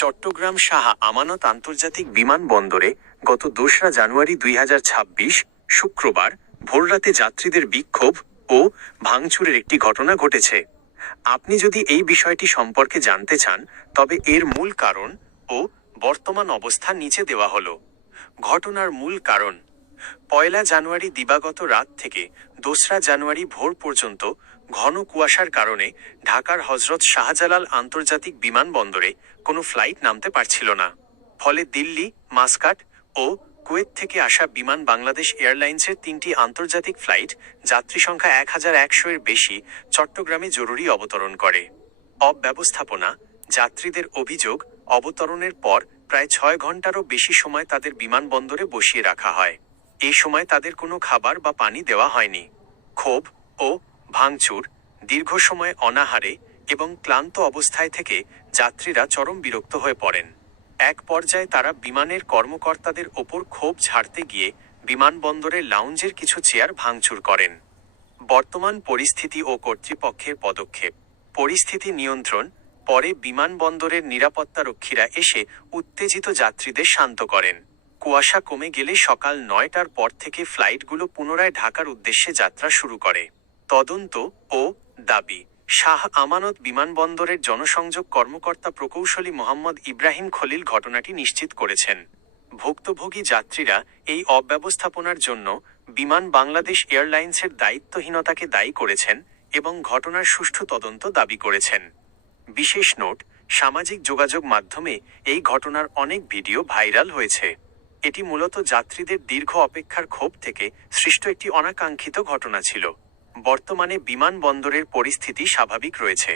চট্টগ্রাম শাহ আমানত আন্তর্জাতিক বিমানবন্দরে গত ২রা জানুয়ারি ২০২৬ শুক্রবার ভোররাতে যাত্রীদের বিক্ষোভ ও ভাঙচুরের একটি ঘটনা ঘটেছে। আপনি যদি এই বিষয়টি সম্পর্কে জানতে চান, তবে এর মূল কারণ ও বর্তমান অবস্থা নিচে দেওয়া হলো। ঘটনার মূল কারণ: ১লা জানুয়ারি দিবাগত রাত থেকে ২রা জানুয়ারি ভোর পর্যন্ত ঘন কুয়াশার কারণে ঢাকার হজরত শাহজালাল আন্তর্জাতিক বিমানবন্দরে কোনো ফ্লাইট নামতে পারছিল না। ফলে দিল্লি, মাস্কাট ও কুয়েত থেকে আসা বিমান বাংলাদেশ এয়ারলাইন্সের ৩টি আন্তর্জাতিক ফ্লাইট, যাত্রী সংখ্যা ১১০০ এর বেশি, চট্টগ্রামে জরুরি অবতরণ করে। অব্যবস্থাপনা: যাত্রীদের অভিযোগ, অবতরণের পর প্রায় ৬ ঘন্টারও বেশি সময় তাদের বিমানবন্দরে বসিয়ে রাখা হয়। এই সময় তাদের কোনো খাবার বা পানি দেওয়া হয়নি। ক্ষোভ ও ভাঙচুর: দীর্ঘ সময় অনাহারে এবং ক্লান্ত অবস্থায় থেকে যাত্রীরা চরম বিরক্ত হয়ে পড়েন। এক পর্যায়ে তারা বিমানের কর্মকর্তাদের ওপর ক্ষোভ ঝাড়তে গিয়ে বিমানবন্দরের লাউঞ্জের কিছু চেয়ার ভাঙচুর করেন। বর্তমান পরিস্থিতি ও কর্তৃপক্ষের পদক্ষেপ: পরিস্থিতি নিয়ন্ত্রণ: পরে বিমানবন্দরের নিরাপত্তারক্ষীরা এসে উত্তেজিত যাত্রীদের শান্ত করেন। কুয়াশা কমে গেলে সকাল ৯টার পর থেকে ফ্লাইটগুলো পুনরায় ঢাকার উদ্দেশ্যে যাত্রা শুরু করে। তদন্ত ও দাবি: শাহ আমানত বিমানবন্দরের জনসংযোগ কর্মকর্তা প্রকৌশলী মোহাম্মদ ইব্রাহিম খলিল ঘটনাটি নিশ্চিত করেছেন। ভুক্তভোগী যাত্রীরা এই অব্যবস্থাপনার জন্য বিমান বাংলাদেশ এয়ারলাইন্সের দায়িত্বহীনতাকে দায়ী করেছেন এবং ঘটনার সুষ্ঠু তদন্ত দাবি করেছেন। বিশেষ নোট: সামাজিক যোগাযোগ মাধ্যমে এই ঘটনার অনেক ভিডিও ভাইরাল হয়েছে। এটি মূলত যাত্রীদের দীর্ঘ অপেক্ষার ক্ষোভ থেকে সৃষ্ট একটি অনাকাঙ্ক্ষিত ঘটনা ছিল। বর্তমানে বিমানবন্দরের পরিস্থিতি স্বাভাবিক রয়েছে।